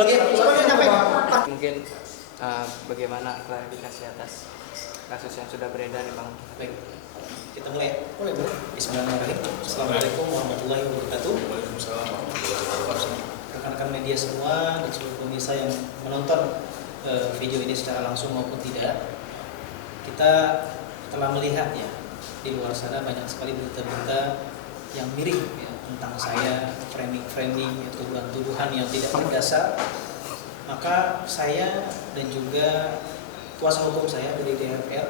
lagi. Mungkin bagaimana klarifikasi atas kasus yang sudah beredar nih Bang? Baik, kita mulai. Bismillahirrahmanirrahim. Assalamualaikum warahmatullahi wabarakatuh. Waalaikumsalam warahmatullahi wabarakatuh. Rekan-rekan media semua dan seluruh pemirsa yang menonton video ini secara langsung maupun tidak, kita telah melihat ya di luar sana banyak sekali berita-berita yang miring ya, tentang saya, framing-framing, tuduhan-tuduhan yang tidak berdasar. Maka saya dan juga kuasa hukum saya dari DFR,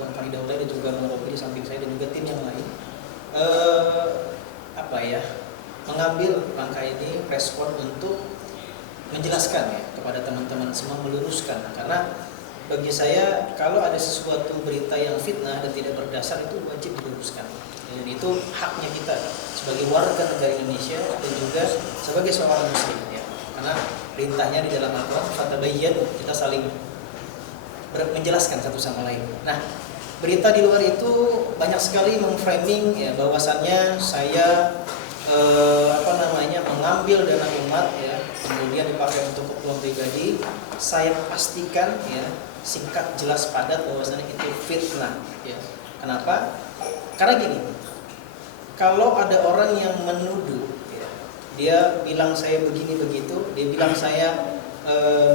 Bang Fani Daulay dan juga Bang Robi di samping saya dan juga tim yang lain, mengambil langkah ini respon untuk menjelaskan ya kepada teman-teman semua, meluruskan. Karena bagi saya kalau ada sesuatu berita yang fitnah dan tidak berdasar itu wajib diluruskan. Dan itu haknya kita sebagai warga negara Indonesia dan juga sebagai seorang muslim ya. Karena perintahnya di dalam Al-Quran, fatabayyanu, kita saling menjelaskan satu sama lain. Nah, berita di luar itu banyak sekali memframing ya bahwasannya saya mengambil dana umat ya, kemudian dipakai untuk keperluan pribadi. Saya pastikan ya, singkat jelas padat bahwasannya itu fitnah ya. Kenapa? Karena gini, kalau ada orang yang menuduh ya, dia bilang saya begini begitu, dia bilang saya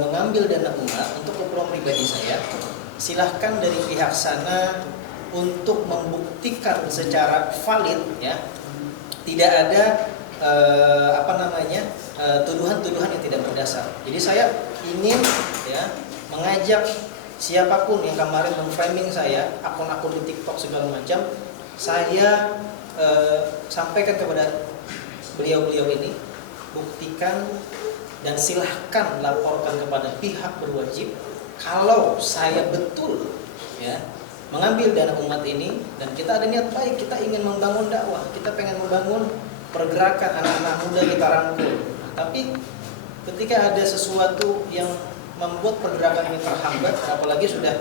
mengambil dana umat untuk keperluan pribadi saya, silahkan dari pihak sana untuk membuktikan secara valid ya, tidak ada tuduhan-tuduhan yang tidak berdasar. Jadi saya ingin ya mengajak siapapun yang kemarin memframing saya, akun-akun di TikTok segala macam, saya sampaikan kepada beliau-beliau ini, buktikan dan silahkan laporkan kepada pihak berwajib kalau saya betul ya mengambil dana umat ini dan kita ada niat baik, kita ingin membangun dakwah, kita pengen membangun pergerakan anak-anak muda kita rangkul. Tapi ketika ada sesuatu yang membuat pergerakan ini terhambat, apalagi sudah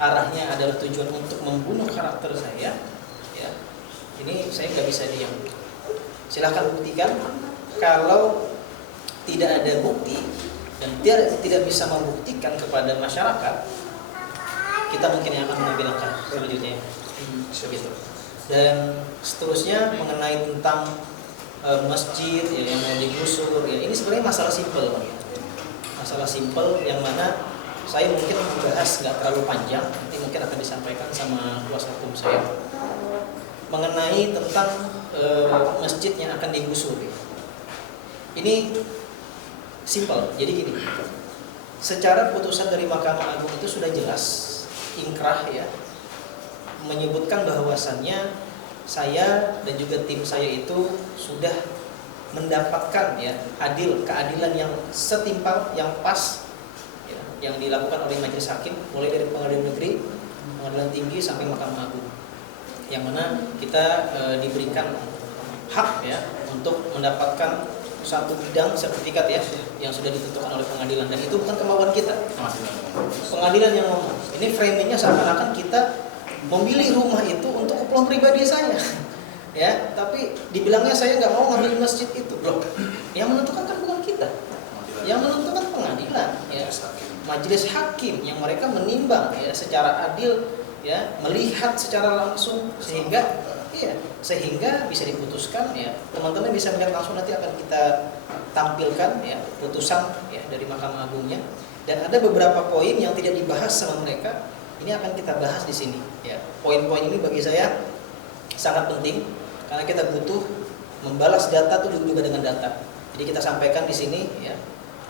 arahnya adalah tujuan untuk membunuh karakter saya ya, ini saya nggak bisa diam. Silahkan buktikan. Kalau tidak ada bukti dan tidak bisa membuktikan kepada masyarakat, kita mungkin yang akan mengambil langkah selanjutnya begitu. Dan seterusnya mengenai tentang masjid ya, yang mau digusur ya, ini sebenarnya masalah simpel ya. Masalah simpel yang mana saya mungkin membahas nggak terlalu panjang, nanti mungkin akan disampaikan sama kuasa hukum saya mengenai tentang masjid yang akan digusur ya. Ini simpel, jadi gini, secara putusan dari Mahkamah Agung itu sudah jelas, ingkrah ya, menyebutkan bahwasannya saya dan juga tim saya itu sudah mendapatkan ya keadilan yang setimpal, yang pas ya, yang dilakukan oleh majelis hakim mulai dari pengadilan negeri, pengadilan tinggi sampai Mahkamah Agung, yang mana kita diberikan hak ya untuk mendapatkan satu bidang sertifikat ya yang sudah ditentukan oleh pengadilan, dan itu bukan kemauan kita, pengadilan yang ngomong. Ini framingnya seakan-akan kita memilih rumah itu untuk keperluan pribadi saya ya, tapi dibilangnya saya nggak mau ngambil masjid itu. Loh, yang menentukan kan bukan kita, yang menentukan pengadilan ya, majelis hakim yang mereka menimbang ya secara adil ya, melihat secara langsung sehingga bisa diputuskan ya. Teman-teman bisa melihat langsung, nanti akan kita tampilkan ya putusan ya dari Mahkamah Agungnya, dan ada beberapa poin yang tidak dibahas sama mereka, ini akan kita bahas di sini ya. Poin-poin ini bagi saya sangat penting karena kita butuh membalas data itu juga dengan data. Jadi kita sampaikan di sini ya,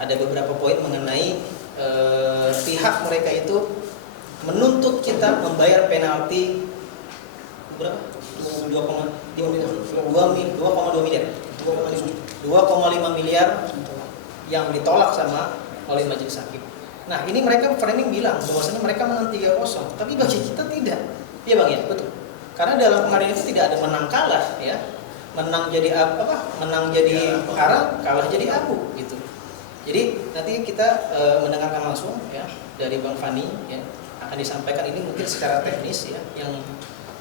ada beberapa poin mengenai pihak mereka itu menuntut kita membayar penalti berapa? 2,5 miliar yang ditolak sama oleh majelis hakim. Nah, ini mereka framing bilang bahwasanya mereka menang 3-0, tapi bagi kita tidak. Iya Bang ya, betul. Karena dalam pengadilan itu tidak ada menang kalah ya. Menang jadi menang jadi perkara, kalah jadi abu gitu. Jadi nanti kita mendengarkan langsung ya dari Bang Fani ya, akan disampaikan ini mungkin secara teknis ya, yang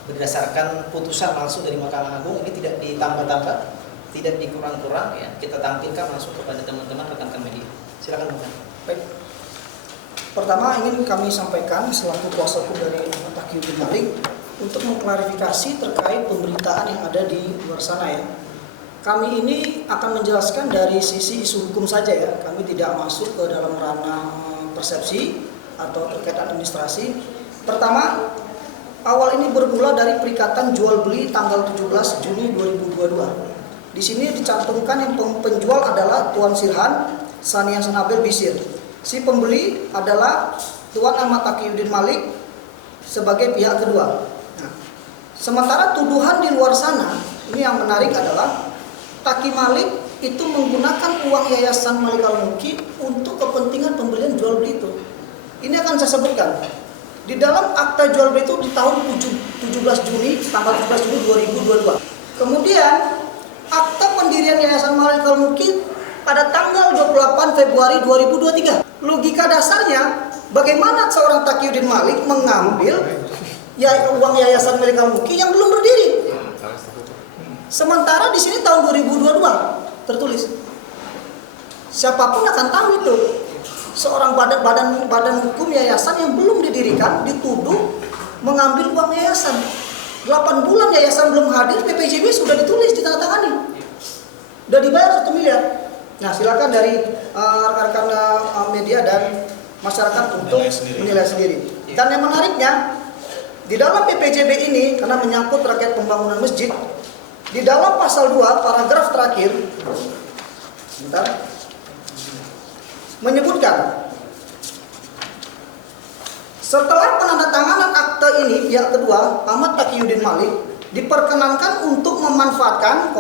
berdasarkan putusan langsung dari Mahkamah Agung, ini tidak ditambah-tambah, tidak dikurang-kurang ya, kita tampilkan langsung kepada teman-teman rekan-rekan media. Silakan Bang. Baik. Pertama ingin kami sampaikan selaku kuasa hukum dari Ahmad Taqiyuddin Malik untuk mengklarifikasi terkait pemberitaan yang ada di luar sana ya. Kami ini akan menjelaskan dari sisi isu hukum saja ya. Kami tidak masuk ke dalam ranah persepsi atau terkait administrasi. Pertama, awal ini bermula dari perikatan jual beli tanggal 17 Juni 2022. Di sini dicantumkan yang penjual adalah Tuan Sirhan Sania Sanabel Bisir. Si pembeli adalah Tuan Ahmad Taqiyuddin Malik sebagai pihak kedua. Nah, sementara tuduhan di luar sana, ini yang menarik adalah Taqi Malik itu menggunakan uang Yayasan Malik Al-Mulki untuk kepentingan pembelian jual beli itu. Ini akan saya sebutkan. Di dalam akta jual beli itu di tahun 17 Juni, tanggal 17 Juni 2022. Kemudian akta pendirian Yayasan Malik Al-Mulki pada tanggal 28 Februari 2023. Logika dasarnya, bagaimana seorang Taqiyuddin Malik mengambil uang Yayasan Malik Al-Mulki yang belum berdiri? Sementara di sini tahun 2022 tertulis. Siapapun akan tahu itu. Seorang badan hukum yayasan yang belum didirikan dituduh mengambil uang yayasan. 8 bulan yayasan belum hadir, PPJB sudah ditulis, ditandatangani. Sudah dibayar 1 miliar. Nah, silakan dari rekan-rekan media dan masyarakat untuk menilai sendiri. Dan yang menariknya, di dalam PPJB ini, karena menyangkut terkait pembangunan masjid, di dalam pasal 2 paragraf terakhir menyebutkan setelah penandatanganan akte ini pihak kedua Ahmad Taqiyuddin Malik diperkenankan untuk memanfaatkan,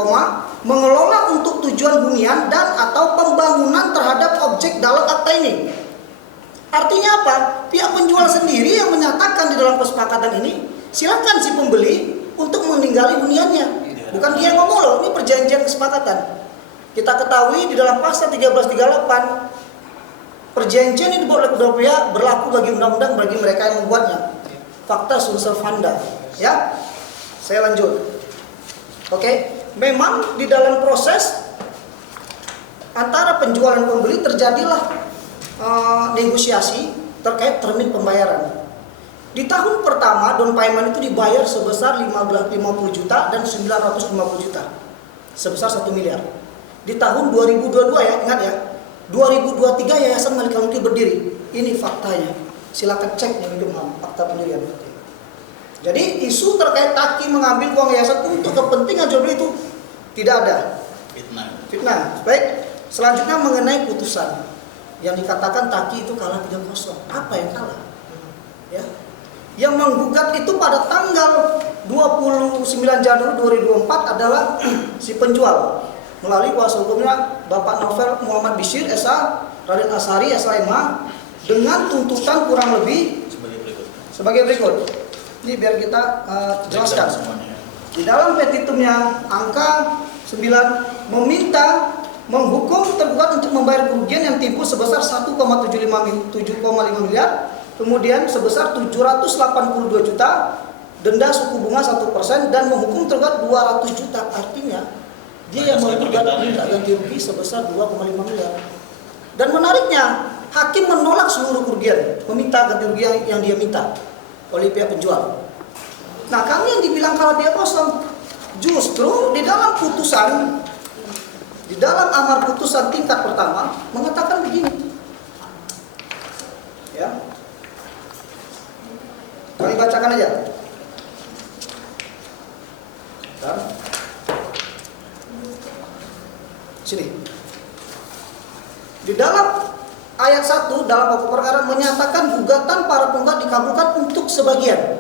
mengelola untuk tujuan hunian dan atau pembangunan terhadap objek dalam akte ini. Artinya apa? Pihak penjual sendiri yang menyatakan di dalam kesepakatan ini, silakan si pembeli untuk meninggali huniannya. Bukan dia yang ngomong loh, ini perjanjian kesepakatan. Kita ketahui di dalam pasal 1338 perjanjian ini dibuat oleh kedua pihak berlaku bagi undang-undang bagi mereka yang membuatnya. Fakta sunt servanda. Ya, saya lanjut. Oke, memang di dalam proses antara penjual dan pembeli terjadilah negosiasi terkait termin pembayaran. Di tahun pertama down payment itu dibayar sebesar 50 juta dan 950 juta. Sebesar 1 miliar. Di tahun 2022 ya, ingat ya. 2023 Yayasan Malik Al-Mulki berdiri. Ini faktanya. Silakan cek yang itu fakta pendirian. Jadi isu terkait Taqi mengambil uang yayasan untuk kepentingan jual beli itu tidak ada. Fitnah. Baik. Selanjutnya mengenai putusan yang dikatakan Taqi itu kalah 3-0. Apa yang kalah? Ya. Yang menggugat itu pada tanggal 29 Januari 2024 adalah si penjual melalui kuasa hukumnya Bapak Novel Muhammad Bisir SA Raden Ashari SHMH dengan tuntutan kurang lebih sebagai berikut. Ini biar kita jelaskan. Di dalam petitumnya angka 9 meminta menghukum tergugat untuk membayar kerugian yang timbul sebesar 1,75 miliar. Kemudian sebesar 782 juta, denda suku bunga 1% dan menghukum tergugat 200 juta. Artinya dia yang menggugat minta ganti rugi sebesar 2,5 miliar. Dan menariknya, hakim menolak seluruh kerugian, meminta ganti rugi yang dia minta oleh pihak penjual. Nah, kami yang dibilang kalah 3-0, justru di dalam putusan, di dalam amar putusan tingkat pertama mengatakan begini. Ya. Kami bacakan aja. Dan sini. Di dalam ayat 1 dalam pokok perkara menyatakan gugatan para penggugat dikabulkan untuk sebagian.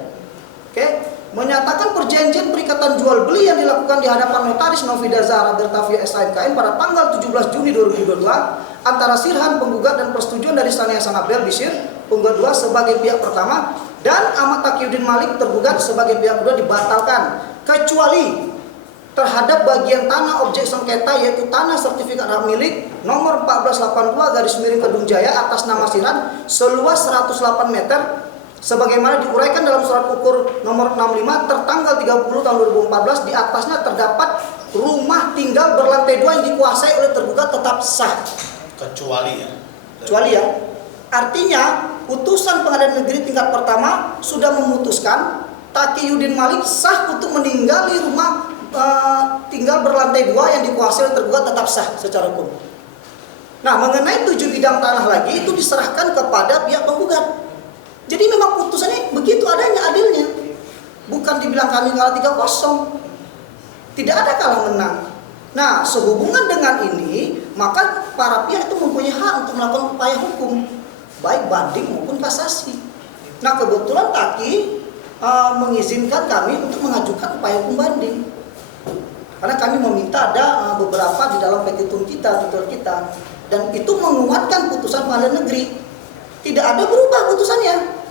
Oke, menyatakan perjanjian perikatan jual beli yang dilakukan di hadapan notaris Novida Zahra Bertavia SHMKN pada tanggal 17 Juni 2022 antara Sirhan penggugat dan persetujuan dari Sania Sanabel Bisir penggugat 2 sebagai pihak pertama dan Ahmad Taqiyuddin Malik tergugat sebagai pihak kedua dibatalkan kecuali terhadap bagian tanah objek sengketa yaitu tanah sertifikat hak milik nomor 1482/Kedung Jaya atas nama Sirhan seluas 108 meter sebagaimana diuraikan dalam surat ukur nomor 65 tertanggal 30 tahun 2014. Di atasnya terdapat rumah tinggal berlantai 2 yang dikuasai oleh tergugat tetap sah. Kecuali ya. Kecuali ya, artinya putusan pengadilan negeri tingkat pertama sudah memutuskan Taqiyuddin Malik sah untuk meninggali rumah tinggal berlantai 2 yang dikuasai oleh tergugat tetap sah secara hukum. Nah, mengenai 7 bidang tanah lagi itu diserahkan kepada pihak penggugat. Jadi memang putusannya begitu adanya adilnya. Bukan dibilang kami kalah 3-0. Tidak ada kalah menang. Nah, sehubungan dengan ini, maka para pihak itu mempunyai hak untuk melakukan upaya hukum, baik banding maupun kasasi. Nah, kebetulan Taki mengizinkan kami untuk mengajukan upaya hukum banding. Karena kami meminta ada beberapa di dalam petitum kita, tutur kita, dan itu menguatkan putusan pengadilan negeri. Tidak ada berubah putusannya.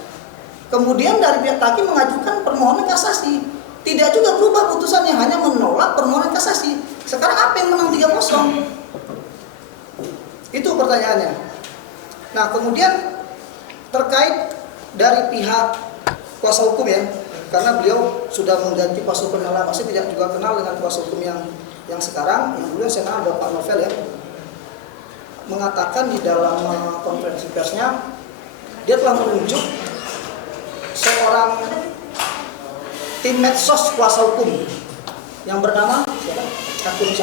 Kemudian dari pihak Taki mengajukan permohonan kasasi. Tidak juga berubah putusannya, hanya menolak permohonan kasasi. Sekarang apa yang menang 3-0? Itu pertanyaannya. Nah, kemudian terkait dari pihak kuasa hukum ya, karena beliau sudah mengganti kuasa hukum yang lama, saya tidak juga kenal dengan kuasa hukum yang sekarang. Yang dulu saya kenal Bapak Novel ya, mengatakan di dalam konferensi persnya dia telah menunjuk seorang tim medsos kuasa hukum yang bernama siapa? Akun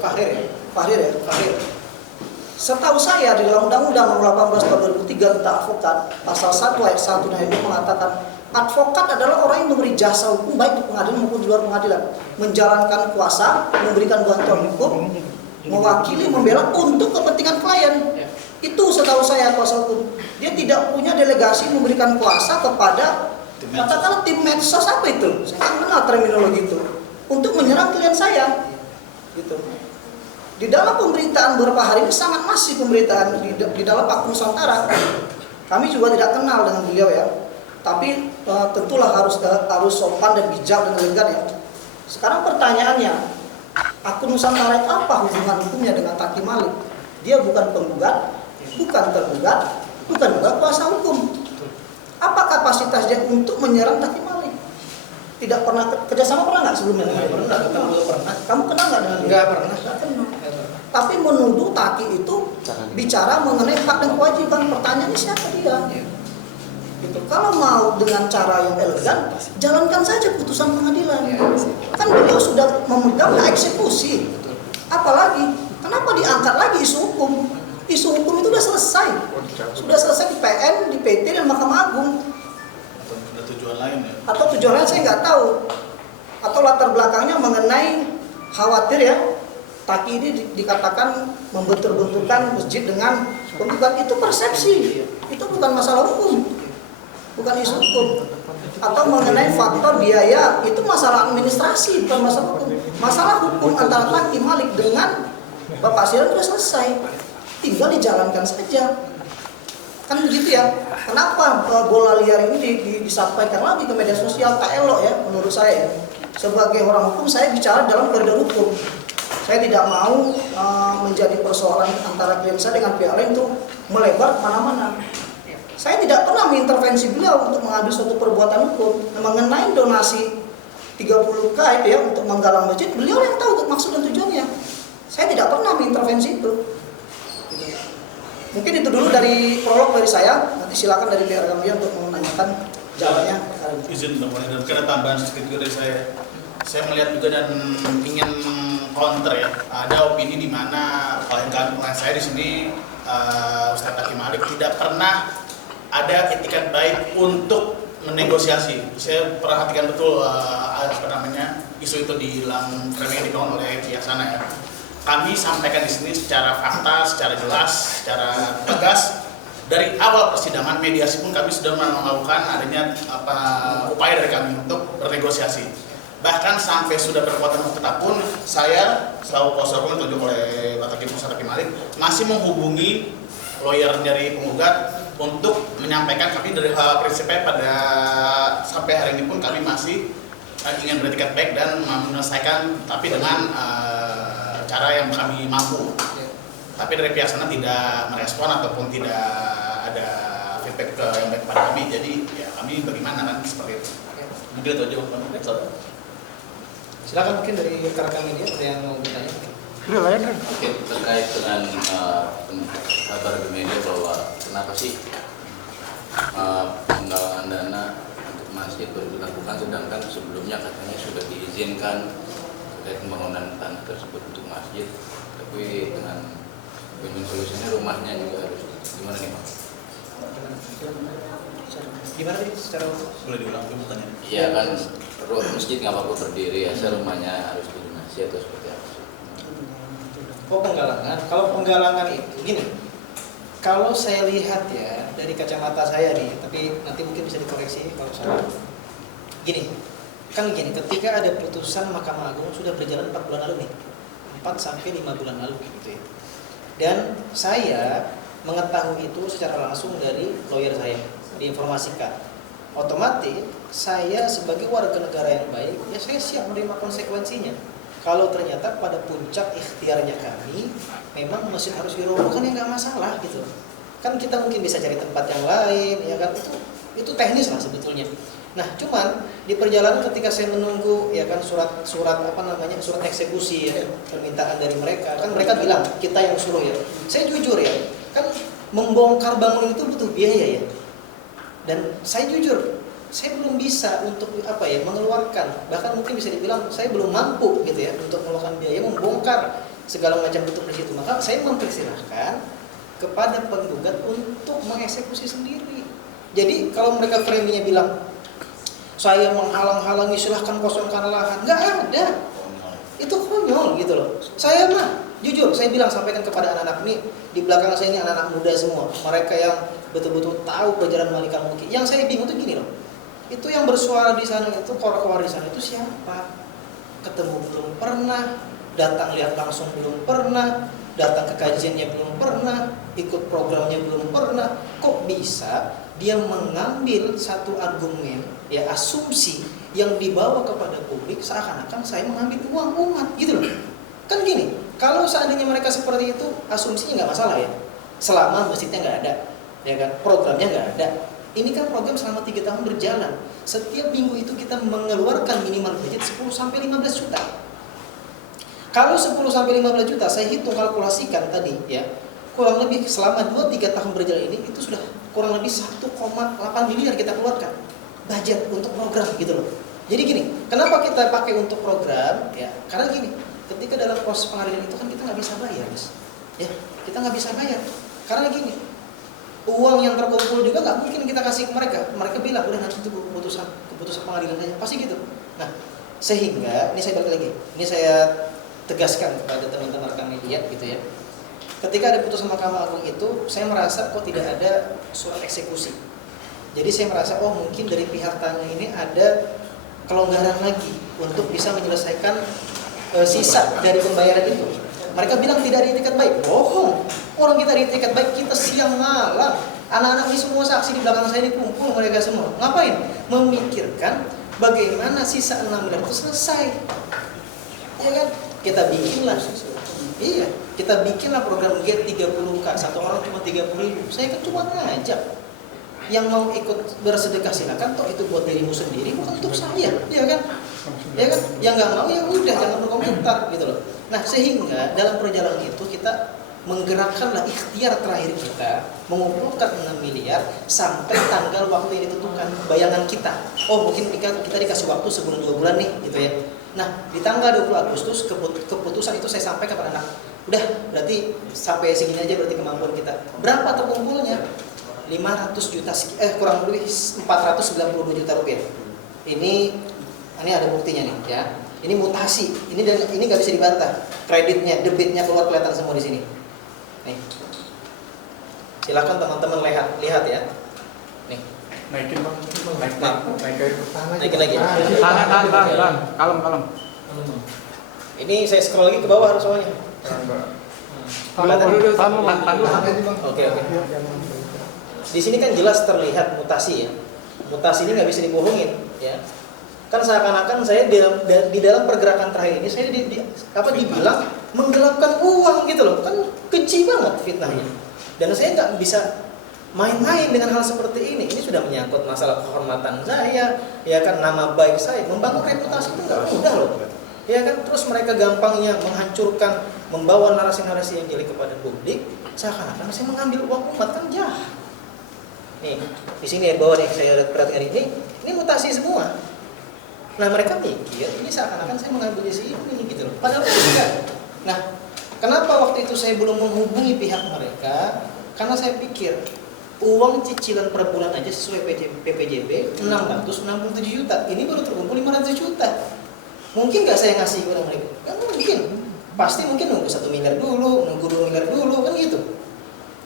Fahrir. Setahu saya di dalam Undang-Undang Nomor 18 Tahun 2003 tentang advokat, pasal 1 ayat 1 dan itu mengatakan advokat adalah orang yang memberi jasa hukum baik di pengadilan maupun di luar pengadilan, menjalankan kuasa, memberikan bantuan hukum, mewakili, membela untuk kepentingan klien. Itu setahu saya kuasa hukum. Dia tidak punya delegasi memberikan kuasa kepada katakanlah tim medsos apa itu? Saya tidak kenal terminologi itu. Untuk menyerang klien saya. Gitu. Di dalam pemberitaan beberapa hari ini sangat masif pemberitaan di dalam akun Nusantara. Kami juga tidak kenal dengan beliau ya. Tapi tentulah harus sopan dan bijak dan elegan ya. Sekarang pertanyaannya, akun Nusantara itu apa hubungan hukumnya dengan Taki Malik? Dia bukan penggugat, bukan tergugat, bukan juga kuasa hukum. Apa kapasitas dia untuk menyerang Taki Malik? Tidak pernah kerjasama pernah nggak sebelumnya? Pernah, kita belum pernah. Kamu kenal nggak dengan dia? Nggak pernah. Nggak kenal. Tapi menuduh Taki itu bicara mengenai hak dan kewajiban. Pertanyaannya siapa dia? Gitu. Kalau mau dengan cara yang elegan, jalankan saja putusan pengadilan. Kan beliau sudah memegang hak eksekusi. Apalagi, kenapa diangkat lagi isu hukum? Isu hukum itu sudah selesai. Sudah selesai di PN, di PT, dan Mahkamah Agung. Atau ada tujuan lain ya? Atau tujuan lain saya nggak tahu. Atau latar belakangnya mengenai khawatir ya, Taki ini dikatakan membentur-benturkan masjid dengan penggugat. Itu persepsi. Itu bukan masalah hukum. Bukan isu hukum. Atau mengenai faktor biaya, itu masalah administrasi, bukan masalah hukum. Masalah hukum antara Taki Malik dengan Bapak Siran sudah selesai. Tinggal dijalankan saja. Kan begitu ya. Kenapa bola liar ini disampaikan lagi ke media sosial? Tak elok ya menurut saya. Sebagai orang hukum saya bicara dalam koridor hukum. Saya tidak mau menjadi persoalan antara klien saya dengan pihak lain itu melebar kemana-mana. Saya tidak pernah mengintervensi beliau untuk mengambil suatu perbuatan hukum. Mengenai donasi 30K ya untuk menggalang masjid, beliau yang tahu maksud dan tujuannya. Saya tidak pernah mengintervensi itu. Mungkin itu dulu dari prolog dari saya. Nanti silakan dari pihak kami untuk menanyakan jawabannya. Izin dong, dan karena tambahan sedikit juga dari saya. Saya melihat juga dan ingin counter ya. Ada opini di mana klien saya di sini Ustadz Taki Malik tidak pernah ada etikat baik untuk menegosiasi. Saya perhatikan betul isu itu di dalam framing yang dibangun oleh pihak sana ya. Kami sampaikan di sini secara fakta, secara jelas, secara tegas. Dari awal persidangan mediasi pun kami sudah melakukan adanya upaya dari kami untuk bernegosiasi. Bahkan sampai sudah berkekuatan hukum tetap pun saya selalu kuasa hukum ditunjuk oleh Bapak Taki Malik masih menghubungi lawyer dari penggugat untuk menyampaikan kami dari prinsipnya pada sampai hari ini pun kami masih ingin beretikat baik dan menyelesaikan tapi dengan cara yang kami mampu. Tapi dari pihak sana tidak merespon ataupun tidak ada feedback yang baik kepada kami. Jadi ya kami bagaimana kan seperti itu. Mungkin itu aja Bapak. Silakan mungkin dari rekan media ada yang mau bertanya. Oke, terkait dengan kabar di media bahwa kenapa sih penggalangan dana untuk masjid baru dilakukan, sedangkan sebelumnya katanya sudah diizinkan terkait pembangunan tanah tersebut untuk masjid, tapi dengan win-win solusinya rumahnya juga harus gimana nih Pak? Gimana tadi secara Boleh diulang tuh pertanyaan? Iya kan, masjid nggak mampu berdiri, asal rumahnya harus dilunasi atau seperti apa sih? Oh, penggalangan. Kalau penggalangan itu gini, kalau saya lihat ya dari kacamata saya nih, tapi nanti mungkin bisa dikoreksi kalau salah. Gini, kan gini, ketika ada putusan Mahkamah Agung sudah berjalan 4 bulan lalu nih, 4 sampai 5 bulan lalu gitu ya. Dan saya mengetahui itu secara langsung dari lawyer saya, diinformasikan. Otomatis saya sebagai warga negara yang baik, ya saya siap menerima konsekuensinya. Kalau ternyata pada puncak ikhtiarnya kami memang masjid harus dirobohkan, ya nggak masalah gitu. Kan kita mungkin bisa cari tempat yang lain, ya kan, itu teknis lah sebetulnya. Nah, cuman di perjalanan ketika saya menunggu ya kan surat eksekusi ya, permintaan dari mereka, kan mereka bilang kita yang suruh ya. Saya jujur ya, kan membongkar bangunan itu butuh biaya ya. Dan saya jujur, saya belum bisa untuk mengeluarkan, bahkan mungkin bisa dibilang saya belum mampu gitu ya untuk mengeluarkan biaya membongkar segala macam bentuk di situ. Maka saya mempersilahkan kepada penggugat untuk mengeksekusi sendiri. Jadi kalau mereka framingnya bilang saya menghalang-halangi, silahkan kosongkan lahan, nggak ada. Itu konyol gitu loh. Saya mah jujur, saya bilang sampaikan kepada anak-anak ini di belakang saya ini anak-anak muda semua, mereka yang betul-betul tahu pelajaran Malikal Mulki. Yang saya bingung tuh gini loh. Itu yang bersuara di sana itu, kor-kor di sana itu siapa? Ketemu belum pernah, datang lihat langsung belum pernah, datang ke kajiannya belum pernah, ikut programnya belum pernah. Kok bisa dia mengambil satu argumen, ya asumsi yang dibawa kepada publik seakan-akan saya mengambil uang umat gitu loh. Kan gini, kalau seandainya mereka seperti itu, asumsinya nggak masalah ya, selama masjidnya nggak ada, ya kan, programnya nggak ada. Ini kan program selama 3 tahun berjalan. Setiap minggu itu kita mengeluarkan minimal budget 10 sampai 15 juta. Kalau 10 sampai 15 juta saya hitung kalkulasikan tadi ya, kurang lebih selama 2-3 tahun berjalan ini itu sudah kurang lebih 1,8 miliar kita keluarkan budget untuk program gitu loh. Jadi gini, kenapa kita pakai untuk program ya? Karena gini, ketika dalam proses pengadilan itu kan kita nggak bisa bayar, Mas. Ya, kita nggak bisa bayar. Karena gini, uang yang terkumpul juga nggak mungkin kita kasih ke mereka. Mereka bilang udah nanti itu keputusan pengadilan aja, pasti gitu. Nah, sehingga ini saya balik lagi, ini saya tegaskan kepada teman-teman rekan media gitu ya. Ketika ada putusan Mahkamah Agung itu, saya merasa kok tidak ada surat eksekusi. Jadi saya merasa mungkin dari pihak tanya ini ada kelonggaran lagi untuk bisa menyelesaikan sisa dari pembayaran itu. Mereka bilang tidak ada itikat baik. Bohong. Orang kita ada itikat baik, kita siang malam. Anak-anak ini semua saksi di belakang saya dikumpul mereka semua. Ngapain? Memikirkan bagaimana sisa 6 miliar itu selesai. Ya kan? Kita bikinlah. Iya, kita bikinlah program G30K. Satu orang cuma 30.000. Saya kan cuma ngajak. Yang mau ikut bersedekah silakan, toh itu buat dirimu sendiri, bukan untuk saya, ya kan? Ya kan? Yang nggak mau ya udah, jangan berkomentar gitu loh. Nah, sehingga dalam perjalanan itu kita menggerakkanlah ikhtiar terakhir kita, mengumpulkan 6 miliar sampai tanggal waktu yang ditentukan. Bayangan kita, mungkin kita dikasih waktu sebulan 2 bulan nih, gitu ya. Nah, di tanggal 20 Agustus keputusan itu saya sampaikan kepada anak, udah berarti sampai segini aja berarti kemampuan kita. Berapa terkumpulnya? 500 juta, kurang lebih 492 juta rupiah. Ini ada buktinya nih ya. Ini mutasi, ini nggak bisa dibantah. Kreditnya, debitnya keluar kelihatan semua di sini. Nih, silakan teman-teman lihat ya. Nih, naikin bang, naikin lagi. Bang, kalem. Ini saya scroll lagi ke bawah harus semuanya. Oke. Di sini kan jelas terlihat mutasi ya. Mutasi ini nggak bisa dibohongin ya. Kan seakan-akan saya di dalam pergerakan terakhir ini saya dibilang menggelapkan uang gitu loh. Kan keji banget fitnahnya. Dan saya nggak bisa main-main dengan hal seperti ini. Ini sudah menyangkut masalah kehormatan saya, ya kan, nama baik saya. Membangun reputasi itu nggak mudah loh. ya kan? Terus mereka gampangnya menghancurkan, membawa narasi-narasi yang jelek kepada publik, seakan-akan saya mengambil uang umat, kan jahat. Nih, di sini ya bawah nih saya perhatikan ini mutasi semua. Nah mereka mikir ini seakan-akan saya mengambil di sini gitu loh. Padahal tidak. Nah, kenapa waktu itu saya belum menghubungi pihak mereka? Karena saya pikir uang cicilan per bulan aja sesuai PPJB 667 juta. Ini baru terkumpul 500 juta. Mungkin nggak saya ngasih kepada mereka? Nggak mungkin. Pasti mungkin nunggu 1 miliar dulu, nunggu 2 miliar dulu, kan gitu.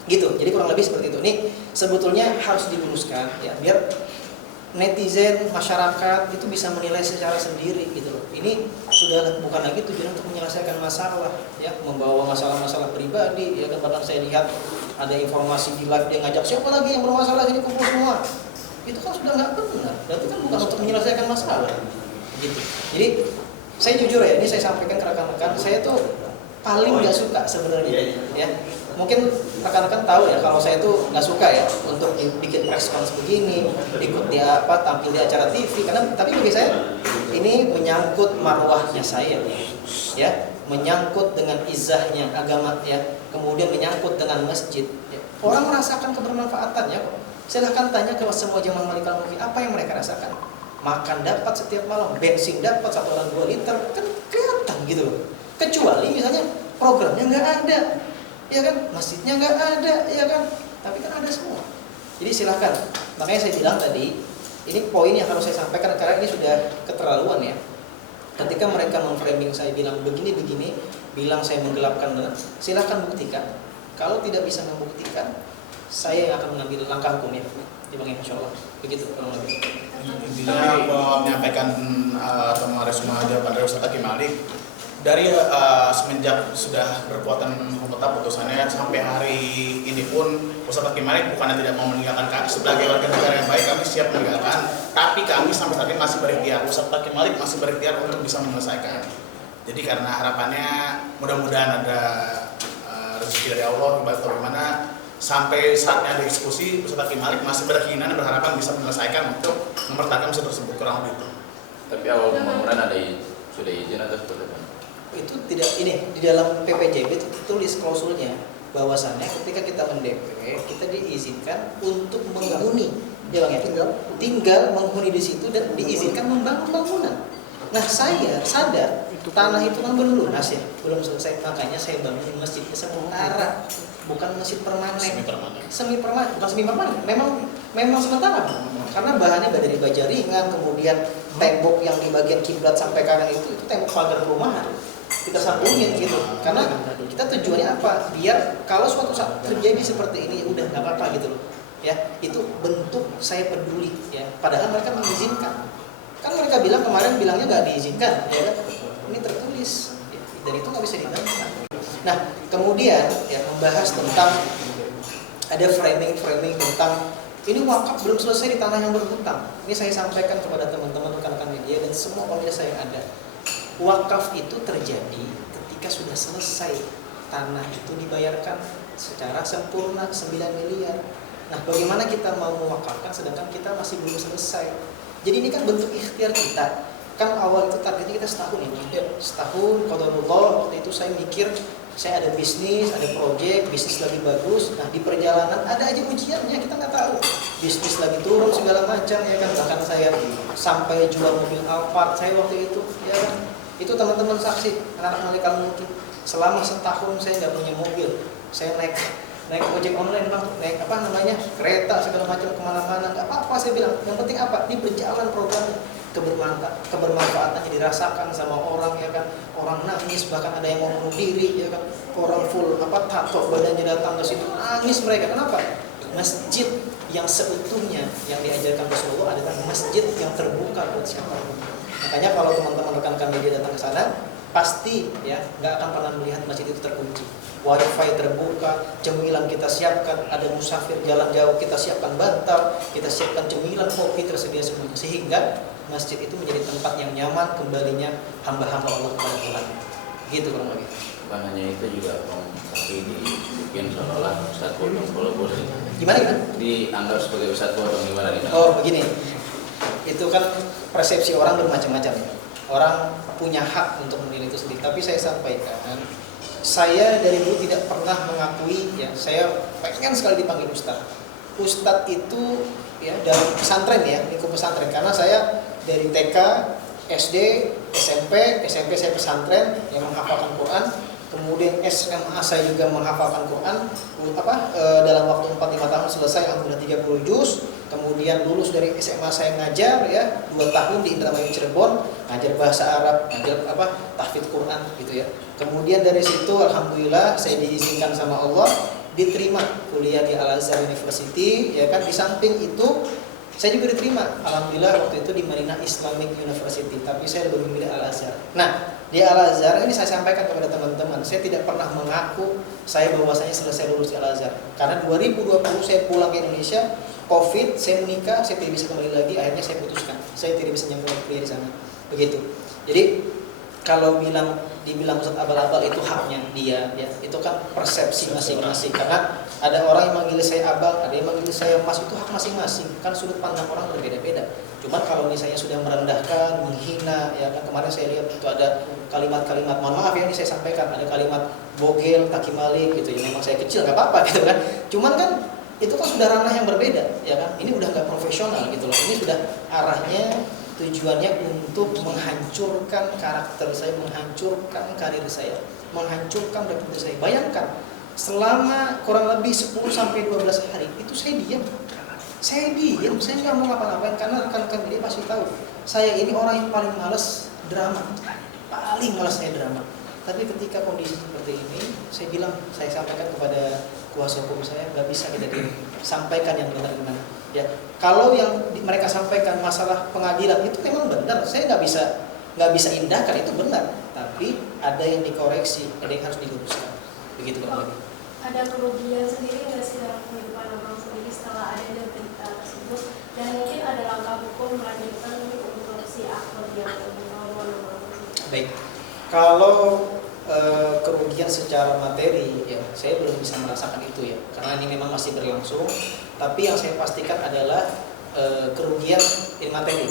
Gitu. Jadi kurang lebih seperti itu. Nih sebetulnya harus diluruskan ya, biar netizen, masyarakat itu bisa menilai secara sendiri gitu loh. Ini sudah bukan lagi tujuan untuk menyelesaikan masalah ya, membawa masalah-masalah pribadi ya kan. Bahkan saya lihat ada informasi di live dia ngajak siapa lagi yang bermasalah ini kumpul semua. Itu kan sudah nggak benar. Berarti kan bukan untuk menyelesaikan masalah. Gitu. Jadi saya jujur ya, ini saya sampaikan ke rekan-rekan, saya tuh paling nggak suka sebenarnya ya. Mungkin rekan-rekan tahu ya kalau saya tuh nggak suka ya untuk bikin press conference begini, ikut dia tampil di acara TV, karena tapi bagi saya ini menyangkut marwahnya saya ya, menyangkut dengan izahnya agama ya, kemudian menyangkut dengan masjid ya. Orang merasakan kebermanfaatannya kok. Silahkan tanya ke semua jemaah Malikal Mulki apa yang mereka rasakan. Makan dapat setiap malam, bensin dapat 1 orang 2 liter, kan kelihatan gitu loh. Kecuali misalnya programnya nggak ada, ya kan, masjidnya nggak ada, ya kan, tapi kan ada semua. Jadi silahkan. Makanya saya bilang tadi, ini poin yang harus saya sampaikan karena ini sudah keterlaluan ya. Ketika mereka memframing saya bilang begini-begini, bilang saya menggelapkan benar, silahkan buktikan. Kalau tidak bisa membuktikan, saya yang akan mengambil langkah hukum ya. Dibangun insya Allah. Begitu kurang lebih. Intinya menyampaikan resum jawaban dari Ustaz Hakim Malik. Dari semenjak sudah berkuatan hukum tetap putusannya sampai hari ini pun Ustaz Hakim Malik bukannya tidak mau meninggalkan kami sebagai warga negara yang baik, kami siap meninggalkan, tapi kami sampai saat ini masih berikhtiar. Ustaz Hakim Malik masih berikhtiar untuk bisa menyelesaikan. Jadi karena harapannya mudah-mudahan ada rezeki dari Allah bagaimana sampai saatnya ada diskusi, Ustaz Hakim Malik masih berkeinginan berharapan bisa menyelesaikan untuk mempertahankan usaha tersebut kurang lebih itu. Tapi awal pembangunan ada sudah izin atau seperti apa? Itu tidak, ini di dalam PPJB itu tulis klausulnya bahwasannya ketika kita mendp kita diizinkan untuk menghuni, ya bang ya, tinggal menghuni di situ dan diizinkan membangun bangunan. Nah saya sadar tanah itu kan belum lunas ya, belum selesai, makanya saya bangun masjid sementara, bukan masjid permanen. Semi permanen, bukan semi permanen, memang sementara, karena bahannya dari baja ringan, kemudian tembok yang di bagian kiblat sampai kanan itu tembok pagar perumahan. Kita sambungin gitu, karena kita tujuannya apa? Biar kalau suatu saat terjadi seperti ini, udah nggak apa-apa gitu loh. Ya, itu bentuk saya peduli ya. Padahal mereka mengizinkan. Kan mereka bilang kemarin bilangnya nggak diizinkan, ya kan? Ini tertulis, ya, dan itu nggak bisa dibantah. Nah, kemudian ya membahas tentang ada framing tentang ini wakaf belum selesai di tanah yang berhutang. Ini saya sampaikan kepada teman-teman rekan-rekan media dan semua pemirsa yang ada. Wakaf itu terjadi ketika sudah selesai tanah itu dibayarkan secara sempurna 9 miliar. Nah, bagaimana kita mau mewakafkan sedangkan kita masih belum selesai? Jadi ini kan bentuk ikhtiar kita. Kan awal itu targetnya kita setahun ini. Setahun, qadarullah, waktu itu saya mikir saya ada bisnis, ada proyek, bisnis lagi bagus. Nah, di perjalanan ada aja ujiannya, kita nggak tahu. Bisnis lagi turun segala macam ya kan. Bahkan saya sampai jual mobil Alphard saya waktu itu, ya kan. Itu teman-teman saksi, anak-anak Malikal Mulki. Selama setahun saya nggak punya mobil, saya naik ojek online bang, naik apa namanya kereta segala macam kemana-mana, nggak apa-apa saya bilang. Yang penting apa? Ini berjalan programnya, kebermanfaatannya dirasakan sama orang ya kan. Orang nangis, bahkan ada yang mau bunuh diri ya kan. Orang full tato badannya datang ke situ nangis mereka. Kenapa? Masjid yang seutuhnya yang diajarkan Rasulullah adalah masjid yang terbuka buat siapapun. Makanya kalau teman-teman rekan-rekan media datang ke sana, pasti ya nggak akan pernah melihat masjid itu terkunci. Wifi terbuka, cemilan kita siapkan, ada musafir jalan jauh kita siapkan bantal, kita siapkan cemilan, kopi tersedia semuanya, sehingga masjid itu menjadi tempat yang nyaman kembalinya hamba-hamba Allah kepada Tuhan. Gitu kurang lebih. Bukan hanya itu juga tapi dibikin seolah-olah Ustadz Bodong kolaborasi. Gimana? Dianggap sebagai Ustadz Bodong gimana nih? Oh begini, itu kan persepsi orang bermacam-macam. Orang punya hak untuk menilai itu sendiri. Tapi saya sampaikan, saya dari dulu tidak pernah mengakui ya, saya pengen sekali dipanggil ustadz. Ustadz itu ya dalam pesantren ya, lingkup pesantren, karena saya dari TK, SD, SMP saya pesantren yang menghafalkan Quran, kemudian SMA saya juga menghafalkan Quran dalam waktu 4-5 tahun selesai alhamdulillah 30 juz. Kemudian lulus dari SMA saya ngajar ya 2 tahun di Indramayu Cirebon, ngajar bahasa Arab, ngajar tahfidz Quran gitu ya. Kemudian dari situ alhamdulillah saya diizinkan sama Allah diterima kuliah di Al Azhar University ya kan. Di samping itu saya juga diterima alhamdulillah waktu itu di Madinah Islamic University, tapi saya lebih memilih Al Azhar. Nah, di Al Azhar ini saya sampaikan kepada teman-teman, saya tidak pernah mengaku saya bahwasanya selesai lulus di Al Azhar. Karena 2020 saya pulang ke Indonesia, Covid, saya menikah, saya tidak bisa kembali lagi, akhirnya saya putuskan saya tidak bisa nyambung kuliah di sana. Begitu. Jadi kalau dibilang Ustadz abal-abal itu haknya dia ya, itu kan persepsi masing-masing. Karena ada orang yang manggil saya abang, ada yang manggil saya mas, itu hak masing-masing. Kan sudut pandang orang berbeda-beda. Cuma kalau misalnya sudah merendahkan, menghina, ya kan kemarin saya lihat itu ada kalimat-kalimat, mohon maaf ya ini saya sampaikan, ada kalimat bogel, taki malik gitu ya, memang saya kecil nggak apa-apa gitu kan. Cuman kan itu kan sudah ranah yang berbeda ya kan. Ini udah nggak profesional gitu loh. Ini sudah arahnya tujuannya untuk menghancurkan karakter saya, menghancurkan karir saya, menghancurkan reputasi saya. Bayangkan selama kurang lebih 10 sampai 12 hari itu saya diam, saya nggak mau ngapa-ngapain karena rekan-rekan ini pasti tahu saya ini orang yang paling malas drama, paling malas saya drama. Tapi ketika kondisi seperti ini, saya bilang, saya sampaikan kepada kuasa hukum saya, nggak bisa kita sampaikan yang benar-benar. Ya, kalau yang mereka sampaikan masalah pengadilan itu memang benar, saya nggak bisa indahkan, itu benar. Tapi ada yang dikoreksi, ada yang harus diluruskan. Begitu Pak. Ada kerugian sendiri nggak sih dalam kehidupan abang sendiri setelah adanya berita tersebut, dan mungkin ada langkah hukum melanjutkan untuk si aktor yang mau. Baik, kalau kerugian secara materi ya saya belum bisa merasakan itu ya, karena ini memang masih berlangsung. Tapi yang saya pastikan adalah kerugian materi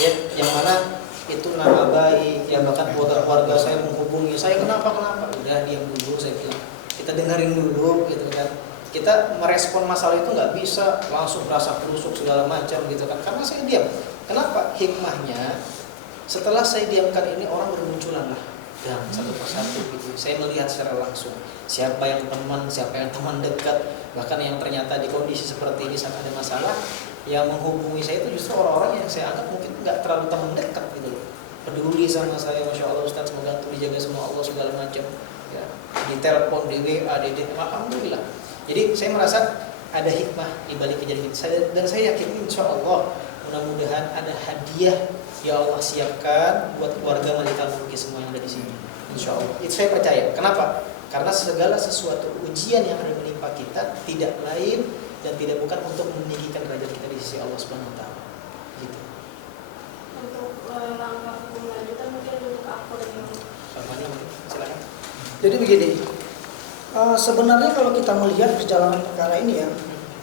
ya, yang mana itu nama baik ya, bahkan keluarga saya menghubungi saya, kenapa udah diam dulu, saya bilang kita dengerin dulu gitu kan. Kita merespon masalah itu nggak bisa langsung rasa kerusuk segala macam gitu kan, karena saya diam. Kenapa? Hikmahnya setelah saya diamkan ini orang bermunculan lah dan satu persatu gitu. Saya melihat secara langsung siapa yang teman dekat, bahkan yang ternyata di kondisi seperti ini saat ada masalah yang menghubungi saya itu justru orang-orang yang saya anggap mungkin nggak terlalu teman dekat gitu loh, peduli sama saya. Masya Allah Ustaz, semoga dijaga semua Allah segala macam ya, di telepon, di WA, di alhamdulillah. Jadi saya merasa ada hikmah di balik kejadian itu, dan saya yakin insya Allah mudah-mudahan ada hadiah ya Allah siapkan buat keluarga Malika Mulki semua yang ada di sini. Insya Allah. Itu saya percaya. Kenapa? Karena segala sesuatu ujian yang ada menimpa kita tidak lain dan tidak bukan untuk meninggikan derajat kita di sisi Allah Subhanahu Wa Taala. Gitu. Untuk langkah hukum lanjutan mungkin untuk aktor yang Silakan. Jadi begini, sebenarnya kalau kita melihat perjalanan perkara ini ya,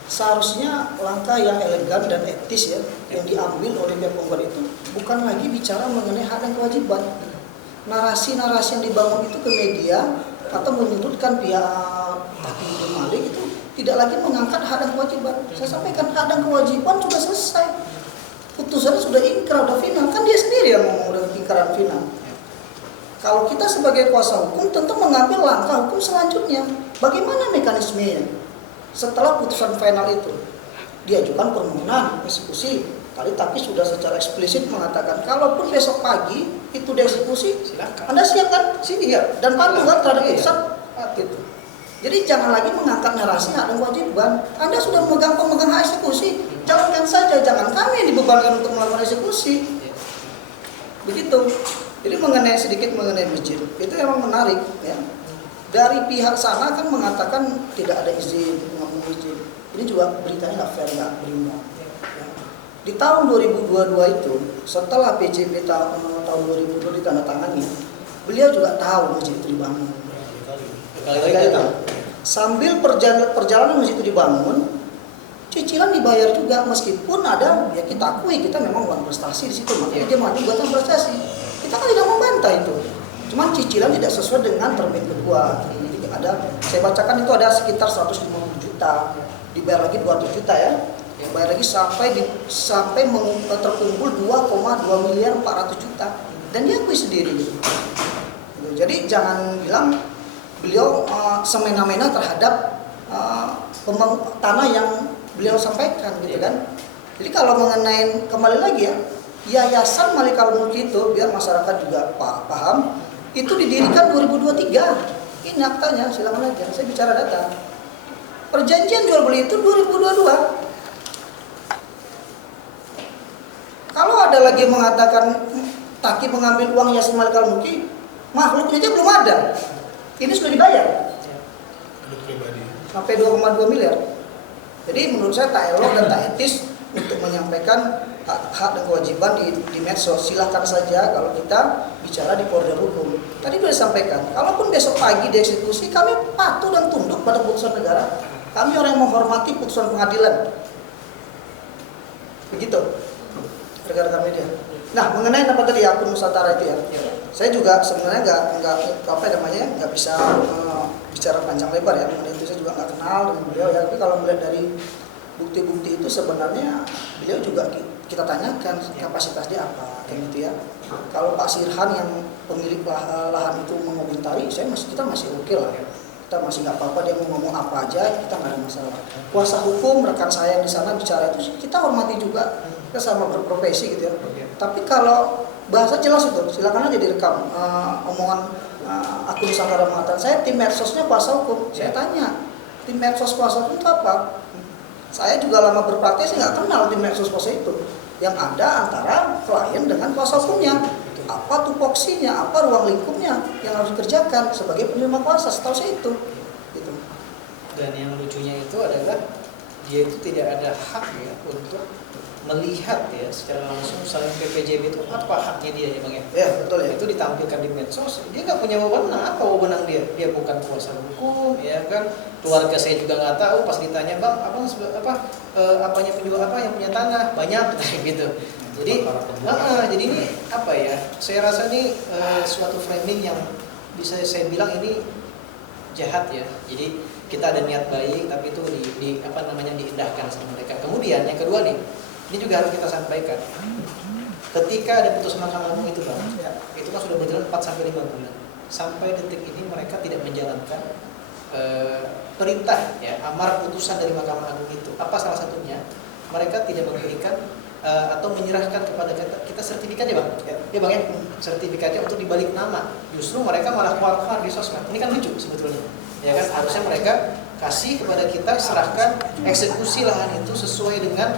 seharusnya langkah yang elegan dan etis ya yang diambil oleh pihak penggugat itu bukan lagi bicara mengenai hak dan kewajiban. Narasi-narasi yang dibangun itu ke media atau menyudutkan pihak Taki Malik itu tidak lagi mengangkat hak dan kewajiban. Saya sampaikan hak dan kewajiban sudah selesai, putusannya sudah ingkrah, sudah final, kan dia sendiri yang ngomong udah ingkrah final. Kalau kita sebagai kuasa hukum tentu mengambil langkah hukum selanjutnya. Bagaimana mekanismenya? Setelah putusan final itu diajukan permohonan eksekusi. Tadi Taki sudah secara eksplisit mengatakan kalaupun besok pagi itu dieksekusi, silakan. Anda siap kan? Siap. Dan patuh kan terhadap putusan itu. Jadi jangan lagi mengangkat narasi hak dan kewajiban. Anda sudah memegang hak eksekusi, jalankan saja, jangan kami yang dibebankan untuk melakukan eksekusi. Begitu. Jadi sedikit mengenai masjid, itu memang menarik ya. Dari pihak sana kan mengatakan tidak ada izin mengambil izin. Ini juga beritanya nggak fair, nggak berimbang. Ya. Di tahun 2022 itu, setelah PJP tahun 2022 ditandatangani, beliau juga tahu masjid itu dibangun. Kali-kali tahu. Sambil perjalanan masjid itu dibangun, cicilan dibayar juga, meskipun ada ya kita akui kita memang uang prestasi di situ, makanya dia maju buatan prestasi. Kita Kita kan tidak membantah itu. Cuman cicilan tidak sesuai dengan termin kedua. Jadi saya bacakan itu ada sekitar 150 juta, dibayar lagi 200 juta ya. Yang bayar lagi sampai terkumpul 2,2 miliar 400 juta. Dan dia akui sendiri gitu. Jadi jangan bilang beliau semena-mena terhadap tanah yang beliau sampaikan gitu kan. Jadi kalau mengenai kembali lagi ya, Yayasan Malikal Mulki itu biar masyarakat juga paham, itu didirikan 2023. Ini aktanya, silakan aja. Saya bicara data. Perjanjian jual beli itu 2022. Kalau ada lagi mengatakan Taki mengambil uang Yayasan Malikal Mulki, makhluknya aja belum ada. Ini sudah dibayar. Sampai 2,2 miliar. Jadi menurut saya tak elok dan tak etis untuk menyampaikan hak dan kewajiban di medsos. Silahkan saja kalau kita bicara di koridor hukum. Tadi sudah disampaikan, kalaupun besok pagi dieksekusi, kami patuh dan tunduk pada putusan negara. Kami orang yang menghormati putusan pengadilan. Begitu, rekan-rekan media. Nah, mengenai apa tadi akun Nusantara itu ya, saya juga sebenarnya nggak bisa bicara panjang lebar ya. Mengenai itu saya juga nggak kenal dengan beliau ya. Tapi kalau melihat dari bukti-bukti itu sebenarnya beliau juga kita tanyakan kapasitas dia apa kayak gitu ya. Kalau Pak Sirhan yang pemilik lahan itu mengomentari, kita masih oke lah. Kita masih nggak apa-apa, dia mau ngomong apa aja kita nggak ada masalah. Kuasa hukum rekan saya di sana bicara itu kita hormati juga, kita sama berprofesi gitu ya. Tapi kalau bahasa jelas itu silakan aja direkam omongan akun Nusantara mengatakan saya tim medsosnya kuasa hukum. Saya tanya tim medsos kuasa hukum itu apa? Saya juga lama berpraktek, saya nggak kenal tim medsos kuasa itu. Yang ada antara klien dengan kuasa hukumnya. Apa tupoksinya, apa ruang lingkupnya yang harus dikerjakan sebagai penerima kuasa, setahu saya itu. Gitu. Dan yang lucunya itu adalah dia itu tidak ada hak ya untuk melihat ya secara langsung misalnya PPJB itu apa haknya dia ya Bang ya? Ya betul ya. Itu ditampilkan di medsos, dia nggak punya wewenang. Apa wewenang dia? Dia bukan kuasa hukum, ya kan? Keluarga saya juga nggak tahu. Pas ditanya Bang, apanya penjual apa yang punya tanah banyak gitu. Jadi, jadi ini apa ya? Saya rasa ini suatu framing yang bisa saya bilang ini jahat ya. Jadi kita ada niat baik, tapi itu diindahkan sama mereka. Kemudian yang kedua nih. Ini juga harus kita sampaikan. Ketika ada putusan Mahkamah Agung itu Bang, itu kan sudah berjalan 4-5 bulan. Sampai detik ini mereka tidak menjalankan perintah ya, amar putusan dari Mahkamah Agung itu. Apa salah satunya? Mereka tidak memberikan atau menyerahkan kepada kita sertifikatnya Bang. Ya Bang ya, sertifikatnya untuk dibalik nama. Justru mereka malah keluar di sosmed. Ini kan lucu sebetulnya. Ya kan harusnya mereka kasih kepada kita, serahkan eksekusi lahan itu sesuai dengan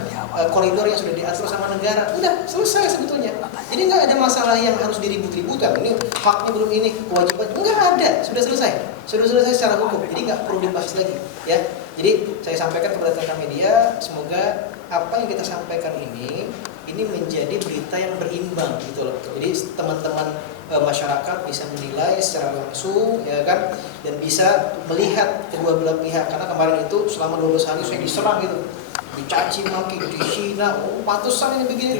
koridor yang sudah diatur sama negara. Udah selesai sebetulnya. Jadi nggak ada masalah yang harus diribut-ributkan. Ini haknya belum ini, kewajiban nggak ada. Sudah selesai secara hukum. Jadi nggak perlu dibahas lagi. Ya. Jadi saya sampaikan kepada rekan media, semoga apa yang kita sampaikan ini menjadi berita yang berimbang gitu loh. Jadi teman-teman masyarakat bisa menilai secara langsung ya kan, dan bisa melihat kedua belah pihak. Karena kemarin itu selama 12 hari saya diserang gitu, dicaci maki, dihina, pantesan ini begini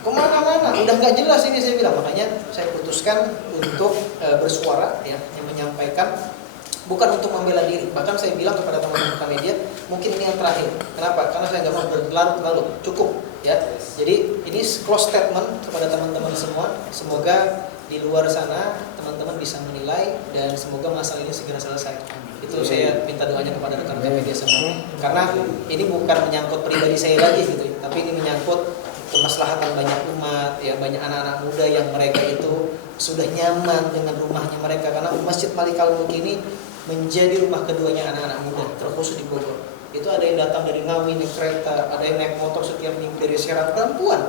kemana-mana, udah nggak jelas ini saya bilang. Makanya saya putuskan untuk bersuara ya, yang menyampaikan, bukan untuk membela diri. Bahkan saya bilang kepada teman-teman media, mungkin ini yang terakhir. Kenapa? Karena saya nggak mau berlarut-larut. Cukup ya. Jadi ini close statement kepada teman-teman semua. Semoga di luar sana teman-teman bisa menilai dan semoga masalah ini segera selesai. Itu saya minta doanya kepada rekan-rekan media semua. Karena ini bukan menyangkut pribadi saya lagi gitu, tapi ini menyangkut kemaslahatan banyak umat, ya banyak anak-anak muda yang mereka itu sudah nyaman dengan rumahnya mereka. Karena Masjid Malikal Mulki ini menjadi rumah keduanya anak-anak muda, terkhusus di Bogor. Itu ada yang datang dari Ngawi naik kereta, ada yang naik motor setiap minggu dari Serang perempuan,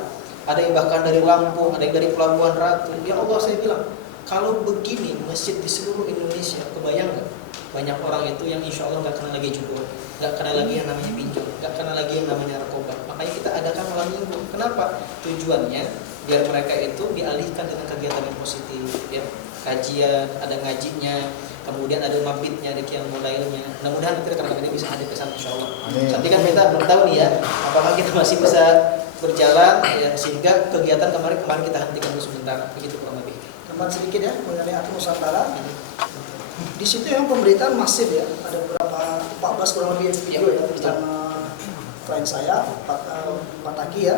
ada yang bahkan dari Lampung, ada yang dari Pelabuhan Ratu. Ya Allah, saya bilang, kalau begini masjid di seluruh Indonesia, kebayang nggak? Banyak orang itu yang insya Allah nggak kena lagi jubur, nggak kena lagi yang namanya pinjol, nggak kena lagi yang namanya narkoba. Makanya kita adakan malam minggu. Kenapa? Tujuannya biar mereka itu dialihkan dengan kegiatan yang positif, ya. Kajian, ada ngajinya, kemudian ada mabitnya, ada qiyamul lailnya. Mudah-mudahan nanti rekan-rekan ini bisa hadir ke sana insya Allah. Tapi kan kita belum tahu nih ya, apakah kita masih bisa berjalan ya, sehingga kegiatan kemarin kita hentikan dulu sebentar, begitu kurang lebih. Tambahan sedikit ya mengenai Akun Nusantara. Di situ yang pemberitaan masif ya, ada beberapa 14 kurang lebih video ya bersama klien saya, Pak Taki ya.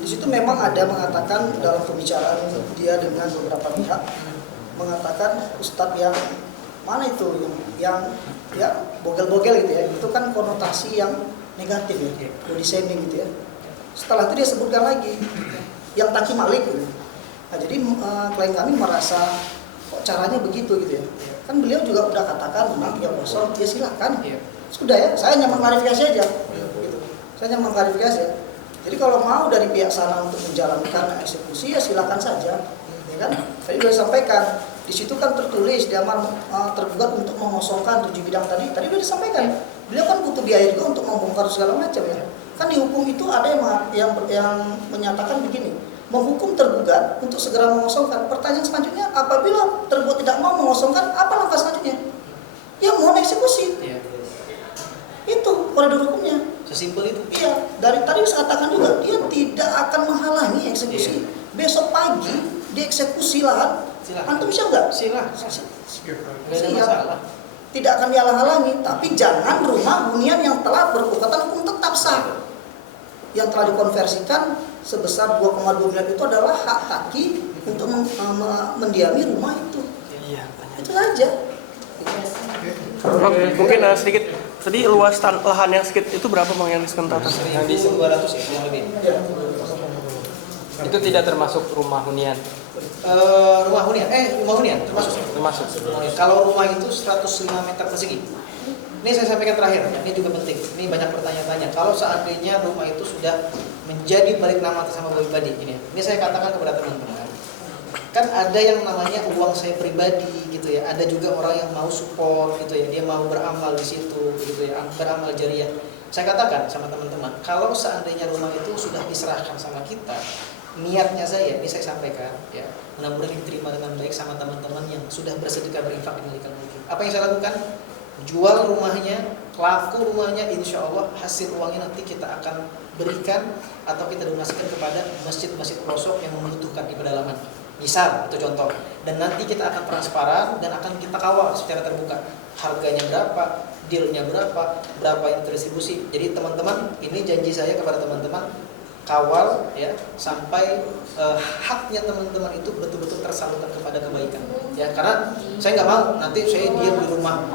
Di situ memang ada mengatakan dalam pembicaraan dia dengan beberapa pihak mengatakan Ustadz yang mana itu yang ya bogel-bogel gitu ya, itu kan konotasi yang negatif ya, body shaming gitu ya. Setelah itu dia sebutkan lagi yang Taki Malik gitu. Nah, jadi klien kami merasa kok caranya begitu gitu ya. Kan beliau juga udah katakan menang 3-0, ya silakan. Sudah ya, saya hanya mengklarifikasi aja. Gitu. Saya hanya mengklarifikasi ya. Jadi kalau mau dari pihak sana untuk menjalankan eksekusi ya silakan saja. Ya kan? Tadi sudah sampaikan. Di situ kan tertulis di amar tergugat untuk mengosongkan 7 bidang tadi. Tadi sudah disampaikan. Beliau kan butuh biaya juga untuk membongkar segala macam ya. Kan di hukum itu ada yang menyatakan begini, menghukum tergugat untuk segera mengosongkan. Pertanyaan selanjutnya, apabila tergugat tidak mau mengosongkan, apa langkah selanjutnya? Ya mohon eksekusi. Itu koridor hukumnya. Sesimpel itu. Iya, dari tadi saya katakan juga dia tidak akan menghalangi eksekusi. Besok pagi dieksekusi lahan. Antum siap nggak? Silakan. Nggak ada Siap. masalah. Tidak akan dihalang-halangi, tapi jangan rumah hunian yang telah berkekuatan hukum tetap sah. Yang telah dikonversikan sebesar 2,2 miliar itu adalah hak Taki untuk mendiami rumah itu. Itu saja. Mungkin sedikit. Tadi luas lahan yang sedikit itu berapa Bang yang disekentat? 1.200 ya kurang lebih. Itu tidak termasuk rumah hunian. Rumah hunian termasuk. Termasuk. Kalau rumah itu 105 meter persegi. Ini saya sampaikan terakhir, ini juga penting. Ini banyak pertanyaan-tanya. Kalau seandainya rumah itu sudah menjadi balik nama atas nama pribadi, ini saya katakan kepada teman-teman. Kan ada yang namanya uang saya pribadi gitu ya. Ada juga orang yang mau support gitu ya. Dia mau beramal di situ gitu ya. Beramal jariah. Saya katakan sama teman-teman, kalau seandainya rumah itu sudah diserahkan sama kita, niatnya saya, ini saya sampaikan ya, mudah-mudahan diterima dengan baik sama teman-teman yang sudah bersedekah berinfak di Malikal Mulk. Apa yang saya lakukan? Jual rumahnya, laku rumahnya, insya Allah hasil uangnya nanti kita akan berikan atau kita donasikan kepada masjid-masjid pelosok yang membutuhkan di pedalaman. Misal, itu contoh. Dan nanti kita akan transparan dan akan kita kawal secara terbuka. Harganya berapa, dealnya berapa yang terdistribusi. Jadi teman-teman, ini janji saya kepada teman-teman, kawal ya sampai haknya teman-teman itu betul-betul tersalurkan kepada kebaikan. Ya, karena saya nggak mau nanti dia beli rumah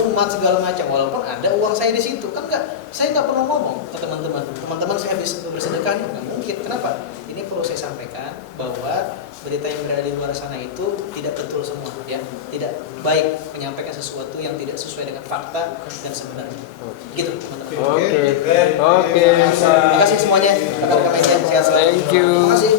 umat segala macam, walaupun ada uang saya di situ kan saya nggak perlu ngomong ke teman-teman saya habis bersedekahnya nggak mungkin. Kenapa? Ini perlu saya sampaikan bahwa berita yang berada di luar sana itu tidak betul semua ya, tidak baik menyampaikan sesuatu yang tidak sesuai dengan fakta dan sebenarnya. Gitu teman-teman. Oke. Terima kasih semuanya. Rekan-rekan media, sehat selalu. Thank you. Terima kasih.